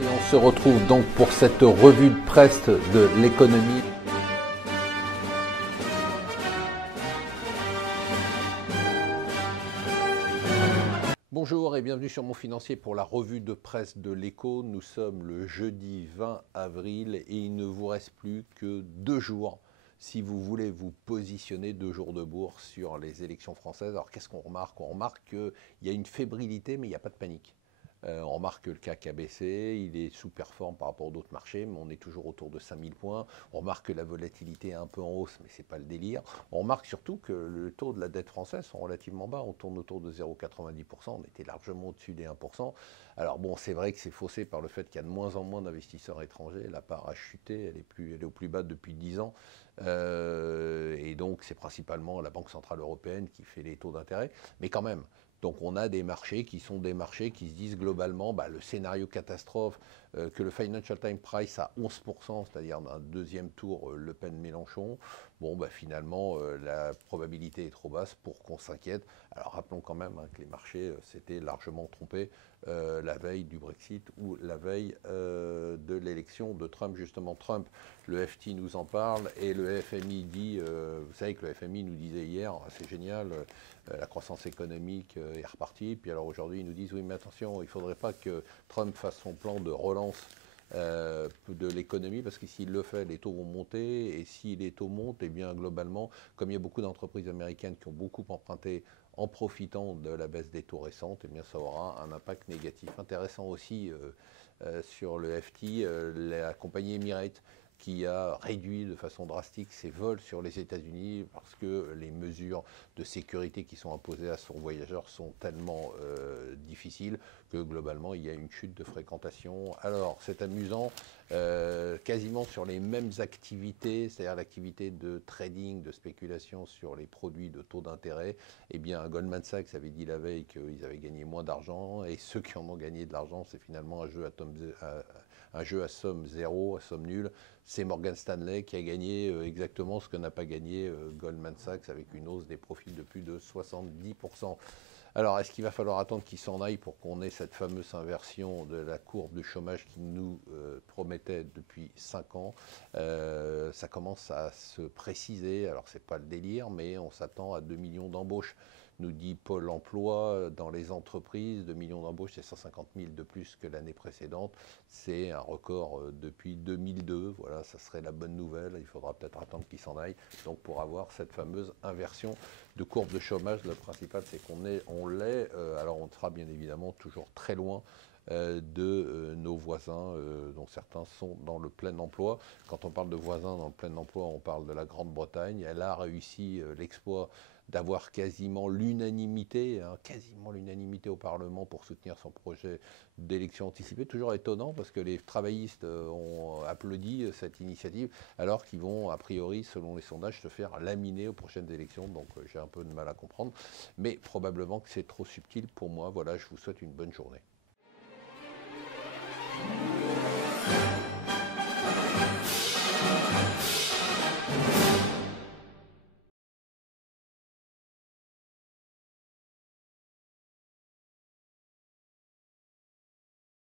Et on se retrouve donc pour cette revue de presse de l'économie. Bonjour et bienvenue sur Mon Financier pour la revue de presse de l'Écho. Nous sommes le jeudi 20 avril et il ne vous reste plus que 2 jours si vous voulez vous positionner, 2 jours de bourse sur les élections françaises. Alors qu'est-ce qu'on remarque? On remarque qu'il y a une fébrilité mais il n'y a pas de panique. On remarque que le CAC a baissé, il est sous-performe par rapport aux autres marchés, mais on est toujours autour de 5000 points. On remarque que la volatilité est un peu en hausse, mais ce n'est pas le délire. On remarque surtout que le taux de la dette française sont relativement bas, on tourne autour de 0,90%, on était largement au-dessus des 1%. Alors bon, c'est vrai que c'est faussé par le fait qu'il y a de moins en moins d'investisseurs étrangers, la part a chuté, elle est au plus bas depuis 10 ans. Et donc c'est principalement la Banque Centrale Européenne qui fait les taux d'intérêt, mais quand même. Donc on a des marchés qui sont des marchés qui se disent globalement, le scénario catastrophe, que le Financial Times price à 11%, c'est-à-dire d'un deuxième tour Le Pen-Mélenchon, finalement la probabilité est trop basse pour qu'on s'inquiète. Alors rappelons quand même que les marchés s'étaient largement trompés la veille du Brexit ou la veille de l'élection de Trump. Justement, Trump, le FT nous en parle et le FMI dit, vous savez que le FMI nous disait hier, c'est génial, la croissance économique est repartie. Puis alors aujourd'hui, ils nous disent, oui mais attention, il ne faudrait pas que Trump fasse son plan de relance de l'économie, parce que s'il le fait, les taux vont monter, et si les taux montent, et bien globalement, comme il y a beaucoup d'entreprises américaines qui ont beaucoup emprunté en profitant de la baisse des taux récentes, et bien ça aura un impact négatif. Intéressant aussi sur le FT, la compagnie Emirates, qui a réduit de façon drastique ses vols sur les États-Unis parce que les mesures de sécurité qui sont imposées à son voyageur sont tellement difficiles que globalement il y a une chute de fréquentation. Alors c'est amusant, quasiment sur les mêmes activités, c'est-à-dire l'activité de trading, de spéculation sur les produits de taux d'intérêt, eh bien Goldman Sachs avait dit la veille qu'ils avaient gagné moins d'argent, et ceux qui en ont gagné de l'argent, c'est finalement un jeu à somme zéro, à somme nulle. C'est Morgan Stanley qui a gagné exactement ce que n'a pas gagné Goldman Sachs, avec une hausse des profits de plus de 70%. Alors, est-ce qu'il va falloir attendre qu'il s'en aille pour qu'on ait cette fameuse inversion de la courbe de chômage qui nous promettait depuis 5 ans? Ça commence à se préciser. Alors, ce n'est pas le délire, mais on s'attend à 2 millions d'embauches, nous dit Pôle emploi, dans les entreprises. 2 millions d'embauches, c'est 150 000 de plus que l'année précédente. C'est un record depuis 2002. Voilà, ça serait la bonne nouvelle. Il faudra peut-être attendre qu'il s'en aille, donc pour avoir cette fameuse inversion de courbe de chômage. Le principal, c'est qu'on l'est. Alors on sera bien évidemment toujours très loin de nos voisins, dont certains sont dans le plein emploi. Quand on parle de voisins dans le plein emploi, on parle de la Grande-Bretagne. Elle a réussi l'exploit d'avoir quasiment l'unanimité au Parlement pour soutenir son projet d'élection anticipée. Toujours étonnant, parce que les travaillistes ont applaudi cette initiative, alors qu'ils vont, a priori, selon les sondages, se faire laminer aux prochaines élections. Donc j'ai un peu de mal à comprendre, mais probablement que c'est trop subtil pour moi. Voilà, je vous souhaite une bonne journée.